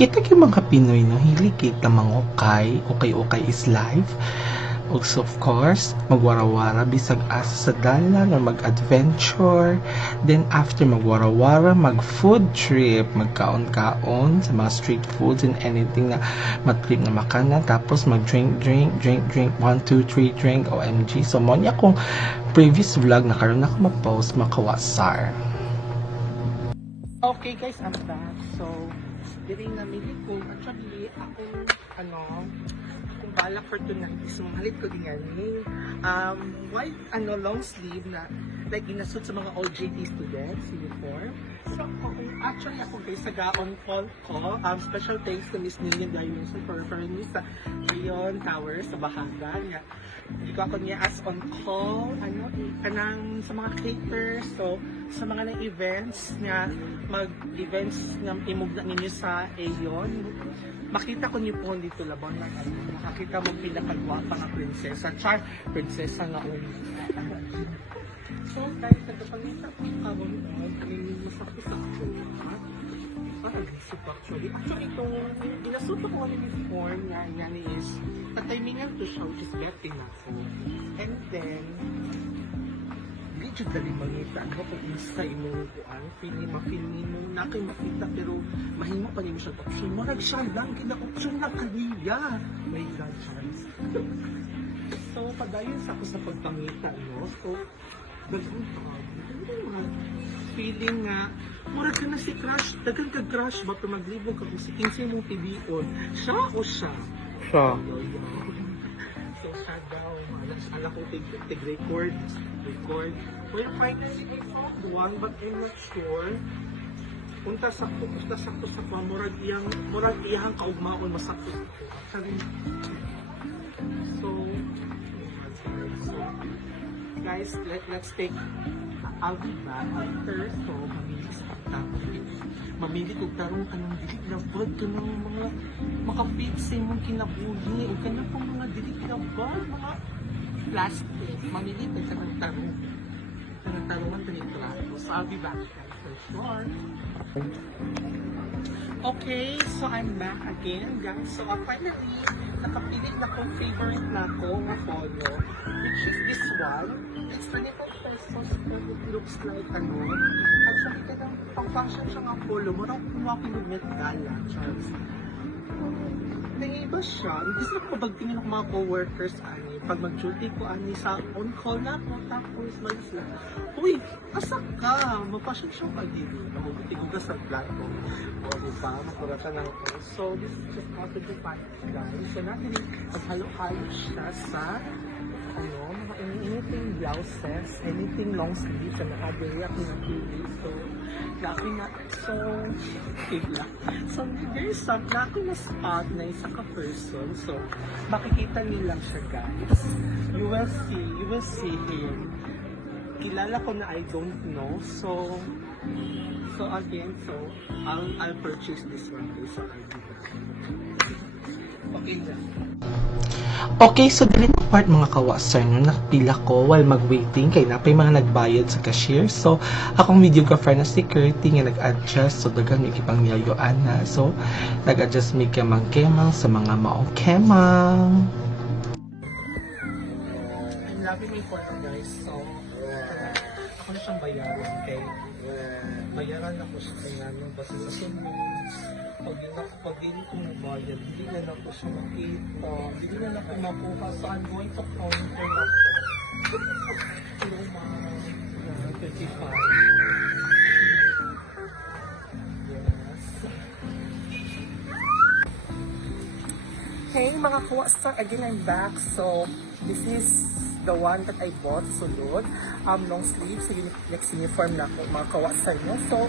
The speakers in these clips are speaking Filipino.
Kita yung mga Pinoy no, hili kita mangukay, ukay-ukay is life. Also, of course, magwara-wara bisag asa sa dalan or mag-adventure. Then after magwara-wara, mag-food trip, magkaon-kaon sa mga street foods and anything na matrip na makanan. Tapos mag-drink, 1, 2, 3, drink, OMG. So, mo niya kung previous vlog na karon ako ma-post, makawasar. Okay guys, I'm back. So, diri na mili ko. Actually, kung balak for tonight is mahalit ko din yan white long sleeve na like inasot sa mga OJT students uniform. So actually ako guys sa on call ko, special thanks to Miss Nillian Dimension for referring me sa Leon Tower sa Bahaga nga. Hindi ko ako niya as on call kanang sa mga caterers, so sa mga events nga mag-events nga imugna ninyo sa Aeon. Makita ko niyo po dito labang na makakita mo pinakagwapa nga prinsesa nga so guys, nagpapangita ko kabon masakto-sakto actually itong ginasuto ko ang uniform nga yan is tatimingan to siya which is betting ako, and then medyo dali mangita ako kung isa inuupuan mapili mo na kayo makita pero mahimo pa niyo siya option marag siya lang kina-option na kaniya may God chance. So padayon sa ako sa pagpangita so dagang feeling nga murag ka na si crush dagang ka crush ba pero maglibog ka kung si 15 mong tibion siya o siya so siya daw ala ko record well finally we found one but I'm not sure punta sa murag iyang kaugmaon masakto so guys, let's take I'll be back after. So, mamili ko tarong anong dilig na bag ka ng mga makapipsay mong kinabuhi o ka na pong mga dilig na bag, mga plastic. Mamili ko ka ng tarong tarongan ka nito. So, I'll be back guys for sure. Okay, so I'm back again guys. So, finally, nakapilit na kong favorite na ko na polo, which is this one. It's 25 pesos but it looks like actually kadang pang-fashion siya nga polo mo raw kumuha ko ng Met Gala Charles. Nangiba siya, hindi sila pabagtingin ng mga co-workers pag mag-duty ko sa on-call na ako tapos mag-sila uy, asak ka mapasyon siya pag-ibig mabubuting ko sa plato o diba, makura siya ng so this is just how to define it guys. So natin maghalo-halo siya sa mga anything blouses, anything long sleeves na nakadiri ako napili. So, laki na. So, bigla. So, there's some, na ako na spot na isa ka person. So, makikita niyo lang siya guys. You will see him. Kilala ko na I don't know. So again, I'll purchase this one guys. So, okay na. Okay, so dali na part mga kawasar no, nakapila ko while mag-waiting kay napay mga nagbayad sa cashier. So, akong videographer na security nga nag-adjust. So, dagan may kipang niyayoan na. So, nag-adjust may kemang-kemang sa mga maong kemang. I'm loving my photo guys. So, ako na siyang bayaran kay bayaran ako siya kaya basta sa sunod. Pag dili ko nabayad, hindi na lang ko siya makita, hindi na lang ko makuha, so I'm going to counter na ko. Hello ma'am, 35. Yes. Hey mga kawastar, again I'm back. So, this is the one that I bought, sulod. Long sleeves, next uniform na ko, mga kawastar nyo. So,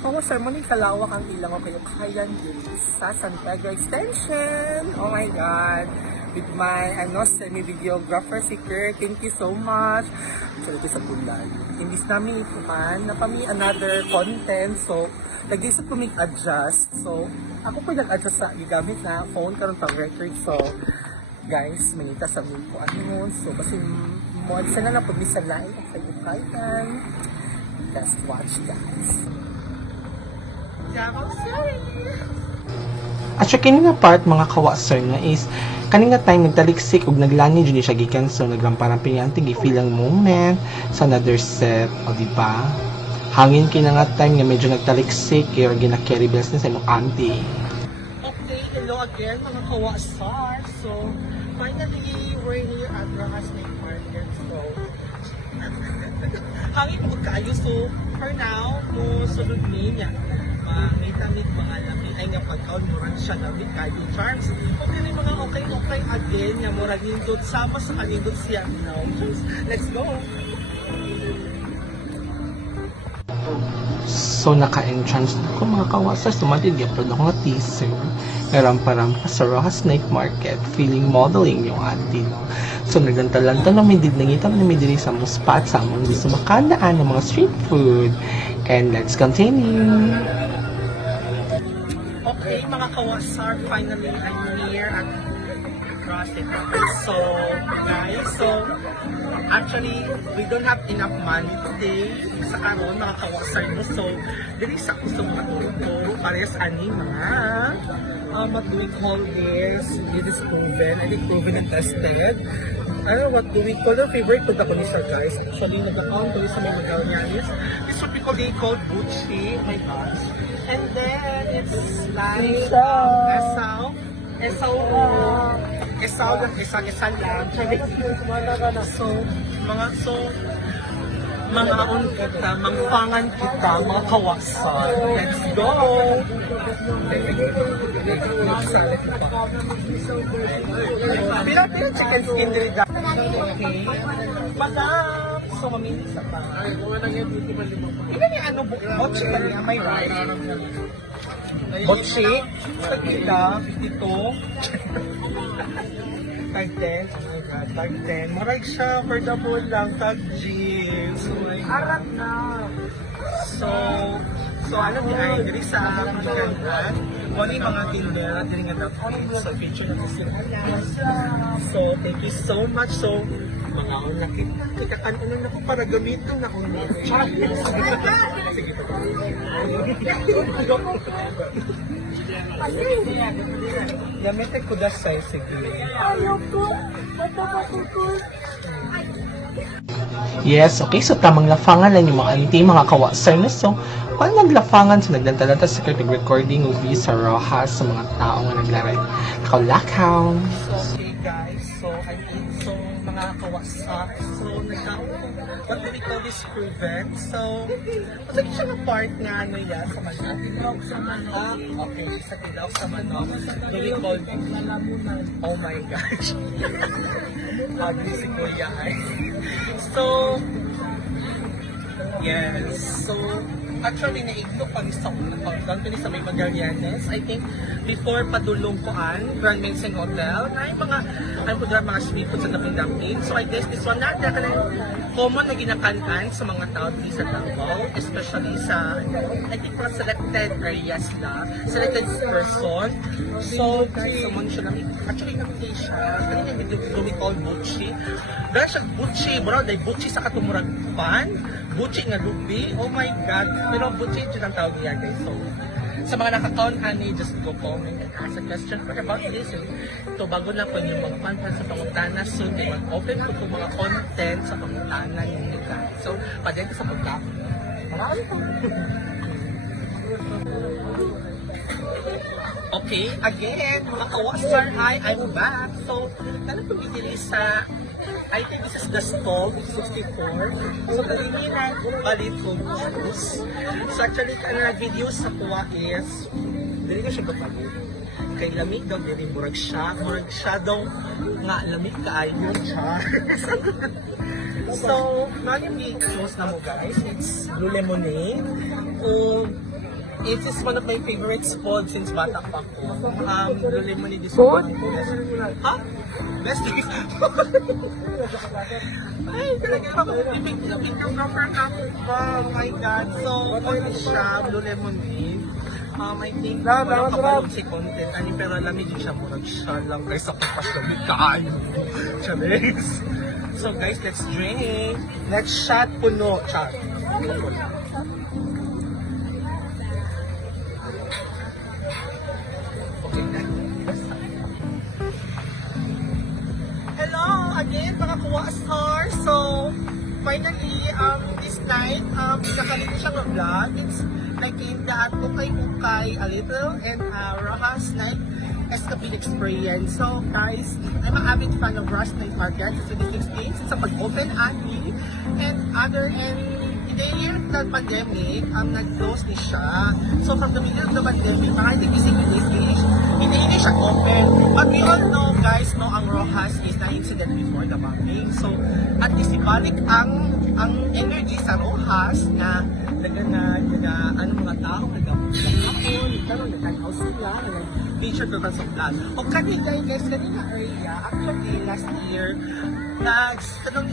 kawastar mo ni kalawak ang ilang o kayo kayan dito sa San Pedro Extension. Oh my God. With my semi-videographer si Kurt. Thank you so much. Actually, sa bulay. Imbis namin ituhan, napami another content. So, nag-isip ko adjust. So, ako po nag-adjust sa gigamit na phone karon pang record. So, guys, manita sa mga ko ano. So, basta mo, sana na pag sa line at sa kayan. Just watch guys. Yeah, I'm sorry. At siya kini nga part mga kawa-sir nga is kaning nga time nagtaliksik ug naglani jud ni siya gikan so naglamparamping ang tigi feel ang moment sa another set o di ba? Hangin kina nga time nga medyo nagtaliksik kaya gina-carry bells na sa imong auntie. Okay, hello again mga kawa-sir. So, finally, we're here at Rahas Night Market. So, hangin mo kayo. So, for now, mo sunod niya. May damit mga lami ay nga pagkaon mo rin siya damit kayo charms. Okay rin mga okay again nga mo rin nindot sama sa kanindot siya. Now, let's go! So, naka-entrance na ako mga kawasar. Sumatid, i-upload ako ng teaser. Ngaram-param sa Rojas Night Market. Feeling modeling yung auntie, no? So, naglanta-lanta na may nangita na may diri sa mga spot sa among gusto makalaan ng mga street food. And let's continue! Okay, mga kawasar, finally, I'm here at CrossFit. So, guys, actually, we don't have enough money today sa karon mga kawasar no. So, dili sa gusto mga turo parehas ani mga what do we call this? It is proven, and tested. What do we call the favorite to the commissioner, guys? Actually, nag-account ko sa mga Magallanes. This what we call Gucci. Oh my gosh. And then, it's like Esaw lang. So, mga on kita, mangpangan kita, mga kawasan. Let's go! Pila chicken skin diri ga. Okay. Madam, so mamili sa pa. Ina ni ano botchi ka ni, am I right? Botchi, tagila, 52. Tag 10, oh my god, tag 10. Marag siya, affordable lang, tag jeans. Arap na. So ano di ay, diri sa maganda. Wali mga tindera, diri nga daw. So, picture na si So, thank you so much. So, mga unlaki, kakanan ako para gamitin na kung Gamitin ko dasay, sige. Ayoko. Yes, okay. So, tamang lafangan lang yung mga auntie, mga kawasar na. So, kung naglafangan, so nagdantala sa recording movie sa Rojas sa mga tao nga naglaray. Lakaw-lakaw. So, okay guys. So, mga kawasar. So, what do we call this proven? So, masakit siya ng part nga ano yan sa manok. Okay, sa tilaw sa manok. Do we call it? Oh my gosh. Ugly si Kuya ay. So, yes. So, actually, naiglo pag isang company sa may Magallanes. I think, before padulong koan, Grand Mensing Hotel, na yung mga street food sa Daping-Daping. So, I guess this one na common na ginakanan sa mga tao sa Davao, especially sa, I think, mga selected areas na, selected person. So, guys, someone siya namin, actually, namin siya, kanina yung we call Buchi. Dahil siya Buchi, bro, dahil Buchi sa katumurag pan, Buchi nga lubi, oh my god, pero Buchi yun ang tawag niya, guys. So, sa mga nakakaon, honey, just go comment and ask a question about this. Ito, bago lang po yung mga pantan sa pangutana. So, open po itong mga content sa pangutana ninyo, guys. So, padito sa pagkap. Marami po. Okay, again, mga kawasar, hi, I'm back. So, ano po bigili sa, I think this is the stall, 64. So, bigili na balit ko juice. So, actually, ano na video sa kuha is, dili ko siya kapalit. Kay lamig daw, dili murag siya daw, nga lamig kaayo siya. So, mga yung juice na mo guys, it's Blue Lemonade. It is one of my favorite spots since bata pa ko. Blue Lemonade is one. Ha? Best drink. Ay, talaga ako. Ibig yung number namin pa. Oh my God. So, ano siya, Blue Lemonade. I think, walang kapalong si content. Ano, pero lamig din siya. Murag siya lang. Guys, ako pa siya. Kaayo. Charis. So, guys, let's drink. Let's shot puno. Chat. Okay, again, mga Kuwastar. So, finally, this night, nakalit siya ng vlog. It's like in that ukay-ukay a little and Rojas night escapade experience. So, guys, I'm an avid fan of Rojas Night Market since 2016, since pag-open ani and in the year of the pandemic, nag-close ni siya. So, from the middle of the pandemic, mga busy hindi siya open. But we all know, guys, no, ang Rojas is na incident before the bombing. So, at least ibalik ang energy sa Rojas na mga tao, nagtanaw sila, nag-feature to of blood. O kanina area, actually last year,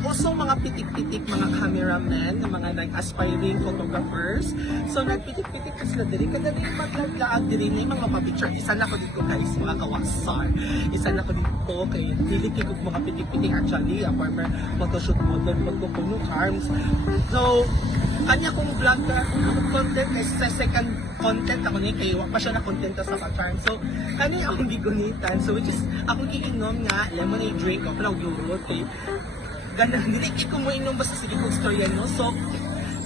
usong mga pitik-pitik mga cameramen, mga aspiring photographers. So nagpitik-pitik na sila diri, kadali maglaag diri na yung mga papicture. Isa na ko dito guys, mga Kawastar. Isa na ko dito kay Diliki ko mga pitik-pitik actually, a former photoshoot model, photo ko no charms. So, kanya kong vlog na content is sa second content ako ni kay wa pa siya na content sa ka-charm. So, kani akong gigunitan. So, which is, ako giinom nga lemonade drink ako lang yurot kay ganda, hindi ko mo inom basta sige kong storya no. So,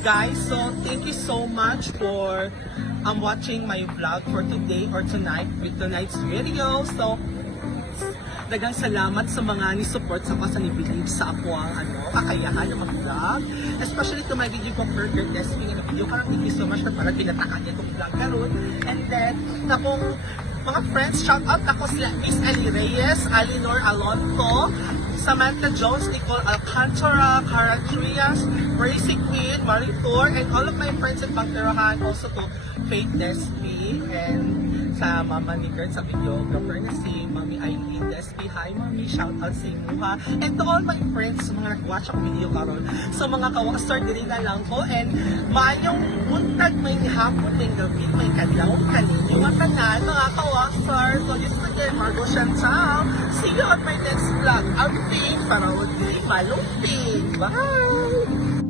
guys, so thank you so much for watching my vlog for today or tonight with tonight's video. So, dagang salamat sa mga ni-support sa kasa ni-believe sa ako ang kakayahan ng mag-vlog. Especially to my video com Burger Testing and video karang thank you so much na parang pinatakan niya itong vlog karon. And then, akong mga friends, shout out ako sila Miss Ali Reyes, Alinor Alonso, Samantha Jones, Nicole Alcantara, Cara Trias, Praising Queen, Maritor, and all of my friends in Pangterahan, also to Faith Despi, and sa mama ni Kurt, sa videographer na si Mami Aileen Despi. Hi Mami, shout out sa inyo ha. And to all my friends, mga nag-watch ang video karon. So mga Kawastar, diri na lang ko. And maayong buntag, may hapon, may gabi, may kadlaw, kanini, matanan, mga Kawastar. So this is again, Margo Chantal. See you on my next vlog. Outing, para huwag di malumping. Bye!